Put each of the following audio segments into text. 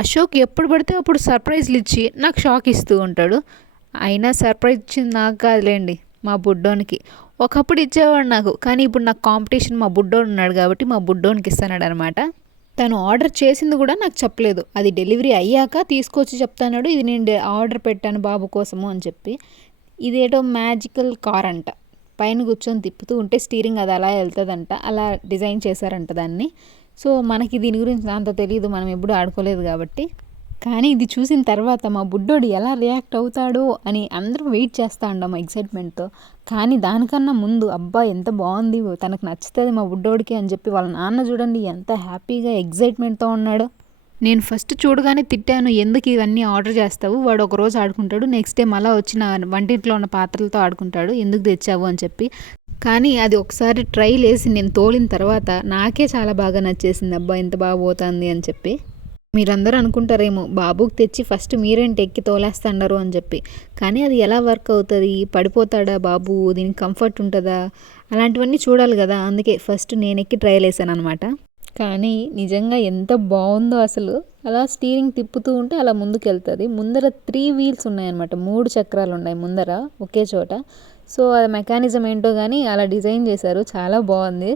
అశోక్ ఎప్పుడు పడితే అప్పుడు సర్ప్రైజ్లు ఇచ్చి నాకు షాక్ ఇస్తూ ఉంటాడు. అయినా సర్ప్రైజ్ ఇచ్చింది నాకు కాదులేండి మా బుడ్డోనికి. ఒకప్పుడు ఇచ్చేవాడు నాకు కానీ ఇప్పుడు నాకు కాంపిటీషన్ మా బుడ్డోడు ఉన్నాడు కాబట్టి మా బుడ్డోనికి ఇస్తున్నాడు అనమాట తను ఆర్డర్ చేసింది కూడా నాకు చెప్పలేదు. అది డెలివరీ అయ్యాక తీసుకొచ్చి చెప్తాన్నాడు ఇది నేను ఆర్డర్ పెట్టాను బాబు కోసము అని చెప్పి. ఇదేటో మ్యాజికల్ కార్ అంట. పైన కూర్చొని తిప్పుతూ ఉంటే స్టీరింగ్ అది అలా వెళ్తుందంట అలా డిజైన్ చేశారంట దాన్ని. సో మనకి దీని గురించి అంత తెలియదు మనం ఎప్పుడు ఆడుకోలేదు కాబట్టి. కానీ ఇది చూసిన తర్వాత మా బుడ్డోడు ఎలా రియాక్ట్ అవుతాడో అని అందరూ వెయిట్ చేస్తూ ఉండం ఎక్సైట్మెంట్తో. కానీ దానికన్నా ముందు అబ్బా ఎంత బాగుంది తనకు నచ్చుతుంది మా బుడ్డోడికి అని చెప్పి వాళ్ళ నాన్న చూడండి ఎంత హ్యాపీగా ఎగ్జైట్మెంట్తో ఉన్నాడో. నేను ఫస్ట్ చూడగానే తిట్టాను ఎందుకు ఇవన్నీ ఆర్డర్ చేస్తావు? వాడు ఒక రోజు ఆడుకుంటాడు నెక్స్ట్ డే మళ్ళీ వచ్చిన వంటింట్లో ఉన్న పాత్రలతో ఆడుకుంటాడు ఎందుకు తెచ్చావు? అని చెప్పి. కానీ అది ఒకసారి ట్రైల్ వేసి నేను తోలిన తర్వాత నాకే చాలా బాగా నచ్చేసింది. అబ్బా ఎంత బాగా పోతుంది అని చెప్పి. మీరందరూ అనుకుంటారేమో బాబుకి తెచ్చి ఫస్ట్ మీరేంటి ఎక్కి తోలేస్తాండారు అని చెప్పి. కానీ అది ఎలా వర్క్ అవుతుంది? పడిపోతాడా బాబు? దీనికి కంఫర్ట్ ఉంటుందా? అలాంటివన్నీ చూడాలి కదా. అందుకే ఫస్ట్ నేను ఎక్కి ట్రయల్ వేసాను అనమాట కానీ నిజంగా ఎంత బాగుందో అసలు. అలా స్టీరింగ్ తిప్పుతూ ఉంటే అలా ముందుకు వెళ్తుంది ముందర త్రీ వీల్స్ ఉన్నాయన్నమాట. మూడు చక్రాలు ఉన్నాయి ముందర ఒకే చోట. సో అది మెకానిజం ఏంటో కానీ అలా డిజైన్ చేశారు. చాలా బాగుంది.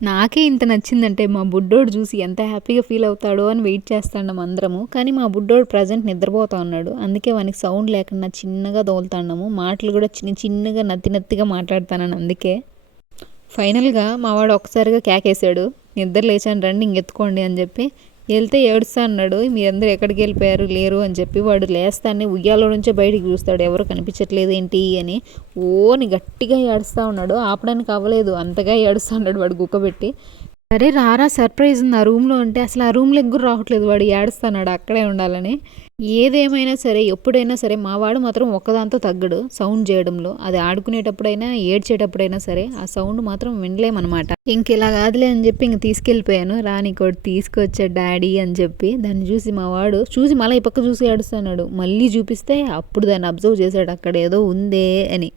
నాకే ఇంత నచ్చిందంటే మా బుడ్డోడు చూసి ఎంత హ్యాపీగా ఫీల్ అవుతాడో అని వెయిట్ చేస్తాండం అందరము. కానీ మా బుడ్డోడు ప్రజెంట్ నిద్రపోతా ఉన్నాడు. అందుకే వానికి సౌండ్ లేకుండా చిన్నగా తోలుతాండము. మాటలు కూడా చిన్న చిన్నగా నత్తి నత్తిగా మాట్లాడతానని అందుకే. ఫైనల్గా మావాడు ఒక్కసారిగా కేకేశాడు. నిద్ర లేచాను రండి ఇంకెత్తుకోండి అని చెప్పి వెళ్తే ఏడుస్తా అన్నాడు. మీరందరూ ఎక్కడికి వెళ్ళిపోయారు? లేరు అని చెప్పి వాడు లేస్తానే ఉయ్యాలో నుంచే బయటికి చూస్తాడు. ఎవరు కనిపించట్లేదు ఏంటి? అని ఓని గట్టిగా ఏడుస్తూ ఉన్నాడు. ఆపడానికి అవ్వలేదు. అంతగా ఏడుస్తూ ఉన్నాడు వాడు గుక్కబెట్టి సరే రారా సర్ప్రైజ్ ఉంది? ఆ రూమ్లో అంటే అసలు ఆ రూమ్లో ఎగ్గురు రావట్లేదు వాడు ఏడుస్తున్నాడు అక్కడే ఉండాలని. ఏదేమైనా సరే ఎప్పుడైనా సరే మా వాడు మాత్రం ఒక్కదాంతో తగ్గడు సౌండ్ చేయడంలో. అది ఆడుకునేటప్పుడైనా ఏడ్చేటప్పుడైనా సరే ఆ సౌండ్ మాత్రం వినలేమన్నమాట. ఇంక ఇలా కాదులే అని చెప్పి ఇంక తీసుకెళ్ళిపోయాను. రాని కొడు తీసుకొచ్చా డాడీ అని చెప్పి దాన్ని చూసి మా వాడు చూసి మళ్ళీ ఈ పక్క చూసి ఏడుస్తున్నాడు. మళ్ళీ చూపిస్తే అప్పుడు దాన్ని అబ్జర్వ్ చేశాడు. అక్కడ ఏదో ఉందే అని.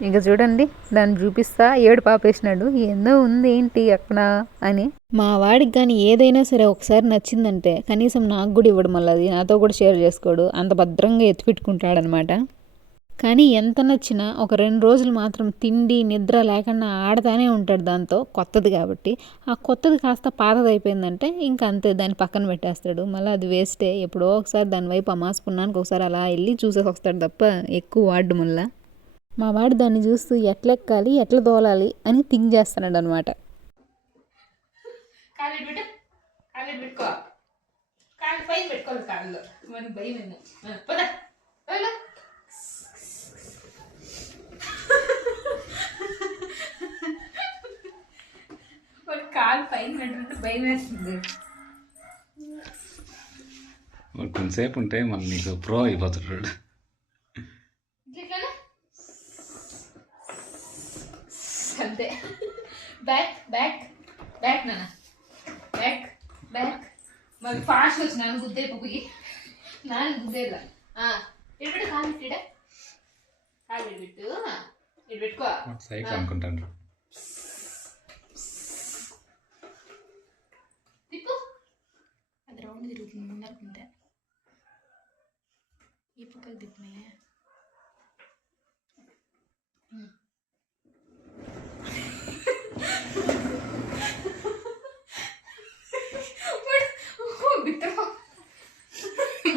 ఇక చూడండి దాన్ని చూపిస్తా ఏడు పాపేసినాడు. ఏందో ఉంది ఏంటి అక్కడ అని. మా వాడికి కానీ ఏదైనా సరే ఒకసారి నచ్చిందంటే కనీసం నాకు కూడా ఇవ్వడు మళ్ళీ అది. నాతో కూడా షేర్ చేసుకోడు. అంత భద్రంగా ఎత్తిపెట్టుకుంటాడనమాట కానీ ఎంత నచ్చినా ఒక రెండు రోజులు మాత్రం తిండి నిద్ర లేకుండా ఆడతానే ఉంటాడు దాంతో. కొత్తది కాబట్టి. ఆ కొత్తది కాస్త పాతది అయిపోయిందంటే ఇంకా అంతే దాన్ని పక్కన పెట్టేస్తాడు. మళ్ళీ అది వేస్టే. ఎప్పుడో ఒకసారి దాని వైపు అమాసుకున్నానికి ఒకసారి అలా వెళ్ళి చూసేసి వస్తాడు తప్ప ఎక్కువ వాడు మళ్ళీ. మా వాడు దాన్ని చూస్తూ ఎట్లా ఎక్కాలి ఎట్లా దోలాలి అని థింక్ చేస్తున్నాడు అనమాట కాలు పైన పెట్టుకుంటే భయం వేస్తుంది. కొంతసేపు ఉంటే మళ్ళీ నీకు ప్రో అయిపోతాడు. అంతే బ్యాక్ బ్యాక్ బ్యాక్ నాన్న బ్యాక్ బ్యాక్ మరి ఫాస్ట్ వచ్చి నాన్న గుద్దే పొయ్యి నాన్న గుద్దేదా ఇటు పెట్టు కాలు ఇటు కాలు ఇటు పెట్టు ఇటు పెట్టుకో సైకిల్ అనుకుంటాను తిప్పు అది రౌండ్ తిరుగుతుంది ముందరుకుంటే ఈ పక్కకు తిప్పినాయే అట్లా నేను చూపిస్తుంది నీకు రాదు నాన్న దిగు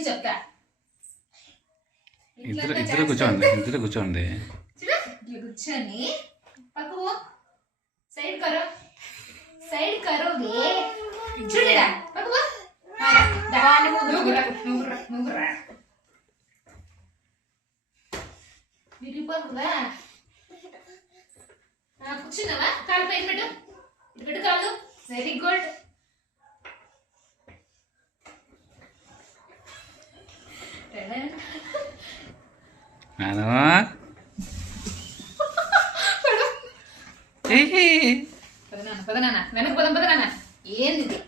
చెప్తా. ఇద్దరు ఇద్దరు కూర్చోండి ఇద్దరు కూర్చోండి. కూర్చొని పక్కకు సైడ్ కరో సైడ్ కరో బే చూడరా పక్కకు నువ్వు రా, నువ్వు రా, నువ్వు రా. విరిగిపోతుందా? ఆ, కూర్చున్నావా? కాలు పైన పెట్టు. ఇటు పెట్టు కాళ్ళు వెరీ గుడ్ నాన్న వెనక్కి పదం పద నాన్న. ఏంది?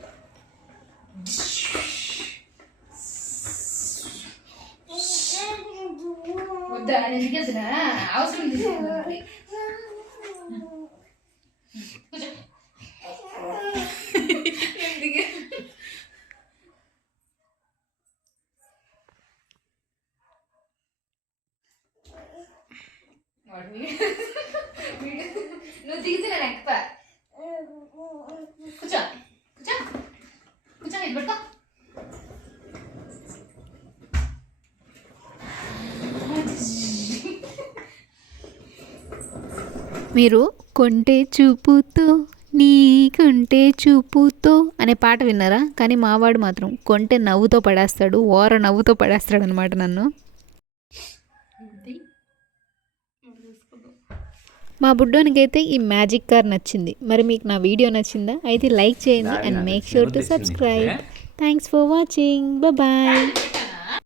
వద్దా నేను అవసరం లేదు కూర్చో. ఏం దిగే- వాడు వీడు- వీడు- నువ్వు దిగితే నేను ఎక్కువ కూర్చో. కూర్చో. కూర్చో ఇది పెట్టుకో. మీరు కొంటే చూపుతో నీకుంటే చూపుతో అనే పాట విన్నారా? కానీ మావాడు మాత్రం కొంటే నవ్వుతో పడేస్తాడు ఓర నవ్వుతో పడేస్తాడు అనమాట నన్ను. మా బుడ్డోనికైతే ఈ మ్యాజిక్ కార్ నచ్చింది. మరి మీకు నా వీడియో నచ్చిందా? అయితే లైక్ చేయండి and make sure to subscribe thanks for watching bye